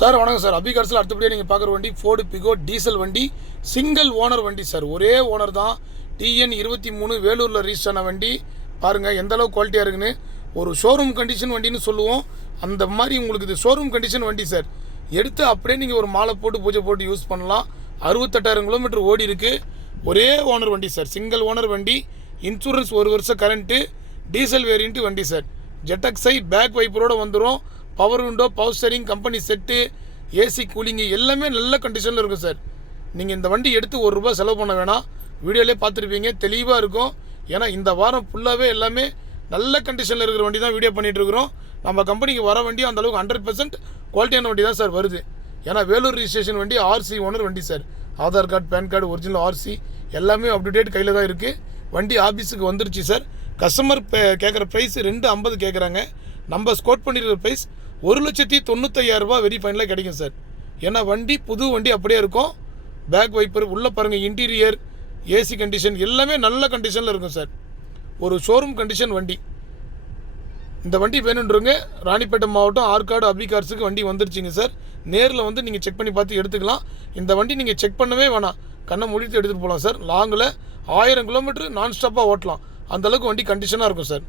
Sir வணக்கம் sir. அபி கார்ஸில் அடுத்தபடியாக நீங்கள் பார்க்குற வண்டி ஃபோர்டு பிகோ டீசல் வண்டி, சிங்கிள் ஓனர் வண்டி சார். ஒரே ஓனர் தான். TN 23 வேலூரில் ரீச் ஆன வண்டி. பாருங்கள் எந்த அளவுக்கு குவாலிட்டியாக இருக்குன்னு. ஒரு ஷோரூம் கண்டிஷன் வண்டின்னு சொல்லுவோம், அந்த மாதிரி உங்களுக்கு இது ஷோரூம் கண்டிஷன் வண்டி சார். எடுத்து அப்படியே நீங்கள் ஒரு மாலை போட்டு பூஜை போட்டு யூஸ் பண்ணலாம். 68,000 கிலோமீட்டர் ஓடி இருக்குது. ஒரே ஓனர் வண்டி சார், சிங்கிள் ஓனர் வண்டி. இன்சூரன்ஸ் 1 வருஷம் கரண்ட்டு, டீசல் வேரியண்ட்டு வண்டி சார். ஜெட்டக்ஸை பேக் வைப்பரோடு வந்துடும். Power window, power steering, company set, AC, cooling எல்லாமே நல்ல கண்டிஷனில் இருக்கும் சார். நீங்கள் இந்த வண்டி எடுத்து ₹1 செலவு பண்ண வேணாம். வீடியோலேயே பார்த்துருப்பீங்க, தெளிவாக இருக்கும். ஏன்னா இந்த வாரம் ஃபுல்லாகவே எல்லாமே நல்ல கண்டிஷனில் இருக்கிற வண்டி தான் வீடியோ பண்ணிகிட்ருக்குறோம். நம்ம கம்பெனிக்கு வர வண்டி அந்தளவுக்கு 100% குவாலிட்டியான வண்டி தான் சார் வருது. ஏன்னா வேலூர் ரிஜிஸ்ட்ரேஷன் வண்டி, RC ஓனர் வண்டி sir. Aadhaar card, PAN card, original RC எல்லாமே அப் டு டேட் கையில் தான் இருக்குது. வண்டி ஆஃபீஸுக்கு வந்துருச்சு சார். கஸ்டமர் கேட்குற ப்ரைஸ் 250 கேட்குறாங்க. நம்ம ஸ்கோட் பண்ணியிருக்கிற ப்ரைஸ் ₹1,95,000 வெரி ஃபைனலாக கிடைக்கும் சார். ஏன்னா வண்டி புது வண்டி அப்படியே இருக்கும். பேக் வைப்பர் உள்ளே பாருங்கள், இன்டீரியர், ஏசி கண்டிஷன் எல்லாமே நல்ல கண்டிஷனில் இருக்கும் சார். ஒரு ஷோரூம் கண்டிஷன் வண்டி. இந்த வண்டி வேணுன்றவங்க ராணிப்பேட்டை மாவட்டம் ஆற்காடு அபி கார்ஸுக்கு வண்டி வந்துருச்சுங்க சார். நேரில் வந்து நீங்கள் செக் பண்ணி பார்த்து எடுத்துக்கலாம். இந்த வண்டி நீங்கள் செக் பண்ணவே வேணாம், கண்ணை மூடிட்டு எடுத்துகிட்டு போகலாம் சார். லாங்கில் 1000 கிலோமீட்டர் நான் ஸ்டாப்பாக ஓட்டலாம். அந்தளவுக்கு வண்டி கண்டிஷனாக இருக்கும் சார்.